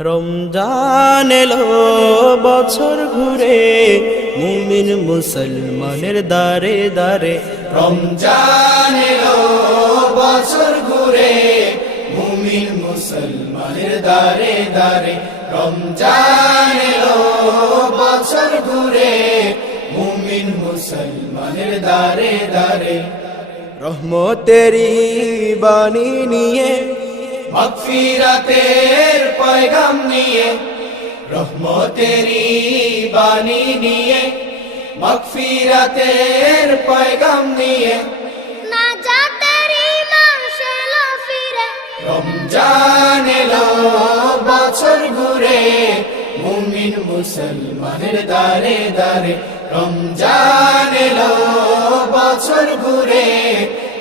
রমজান এলো বছর ঘুরে মুমিন মুসলমানের দারে দারে রমজান এলো বছর ঘুরে মুমিন মুসলমানের দারে দারে রমজান এলো বছর ঘুরে মুমিন মুসলমানের দারে দারে রহমতেরি বাণী নিয়ে মগফিরাতের পয়গাম নিয়ে রহমতেরি বাণী নিয়ে মগফিরাতের পয়গাম নিয়ে রমজান এলো বছর ঘুরে মুমিন মুসলমানের দারে দারে রমজান এলো বছর ঘুরে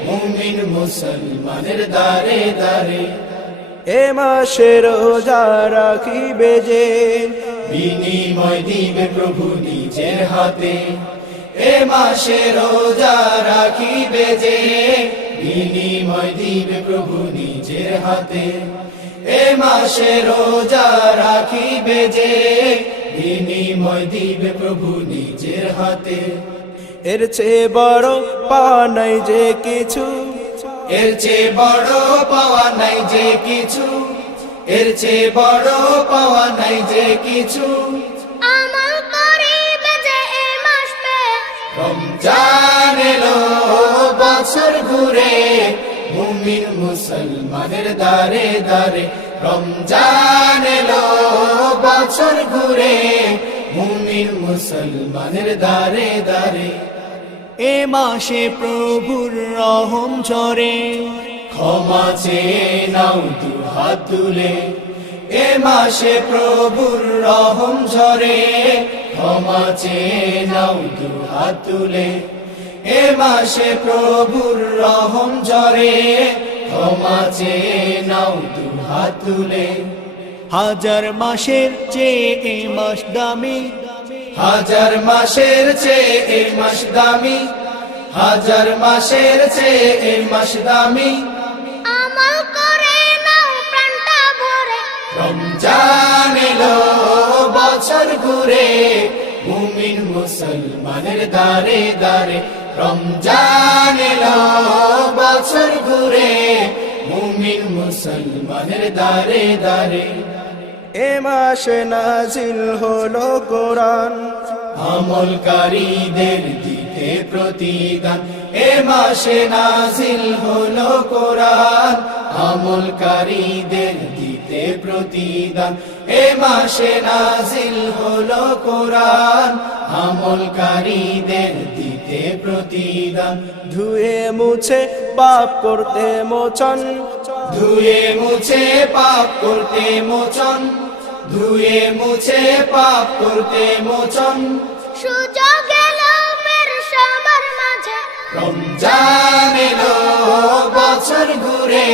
মুমিন মুসলমানের দারে দারে এ মাসে রোজা রাখিবে যে, বিনিময় দিবে প্রভু নিজের হাতে। এ মাসে রোজা রাখিবে যে, বিনিময় দিবে প্রভু নিজের হাতে। এ মাসে রোজা রাখিবে যে, বিনিময় দিবে প্রভু নিজের হাতে। এর চেয়ে বড় পাওয়া নাই যে কিছু। এর চেয়ে বড় পাওয়া নাই যে কিছু। এর চেয়ে বড় পাওয়া নাই যে কিছু। আমল করিবে যে এ মাস। পে রমজান এলো বছর ঘুরে মুমিন মুসলমানের দারে দারে রমজান এলো বছর ঘুরে মুমিন মুসলমানের দারে দারে এ মাসে প্রভুর রহম ঝরে ক্ষমা চেয়ে নাও দু হাত তুলে। এ মাসে প্রভুর রহম ঝরে ক্ষমা চেয়ে নাও দু হাত তুলে। এ মাসে প্রভুর রহম ঝরে ক্ষমা চেয়ে নাও দু হাত তুলে। হাজার মাসের চেয়ে এ মাস দামি। হাজার মাসের চেয়ে এ মাস দামি। হাজার মাসের চেয়ে এ মাস দামি। আমল করে নাও প্রাণটা ভরে। রমজান এলো বছর ঘুরে। মুমিন মুসলমানের দারে দারে রমজান এলো বছর ঘুরে। মুমিন মুসলমানের দারে দারে এ মাসে নাজিল হলো কোরআন। আমলকারীদের দিতে প্রতিদান। এ মাসে নাজিল হলো কোরআন। আমলকারীদের দিতে প্রতিদান। এ মাসে নাজিল হলো কোরআন। আমলকারীদের দিতে প্রতিদান। ধুয়ে মুছে পাপ করতে মোচন। ধুয়ে মুছে পাপ করতে মোচন ধুয়ে মুছে পাপ করতে মোচন। সুযোগ এলো মের সবার মাঝে। রমজান এলো বছর ঘুরে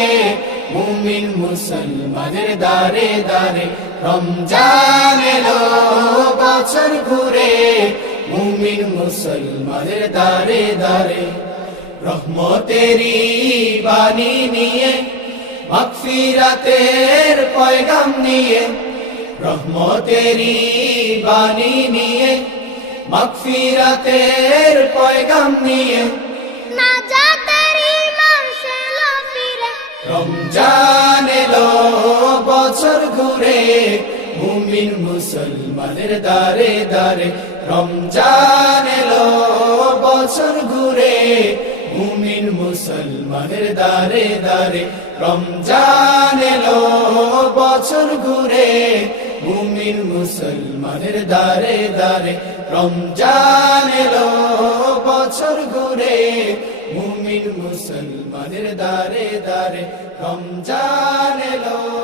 মুমিন মুসলমানের দারে দারে রমজান এলো বছর ঘুরে মুমিন মুসলমানের দারে দারে রহমতেরি বাণী নিয়ে মাগফিরাতের পয়গাম নিয়ে রহমতেরি বাণী নিয়ে মাগফিরাতের পয়গাম নিয়ে। রমজান এলো বছর ঘুরে মুমিন মুসলমানের দারে দারে রমজান এলো বছর ঘুরে মুসলমানের দারে দারে রমজান এলো, বছর ঘুরে মুমিন মুসলমানের দারে দারে রমজান এলো, বছর ঘুরে মুমিন মুসলমানের দারে দারে রমজান এলো।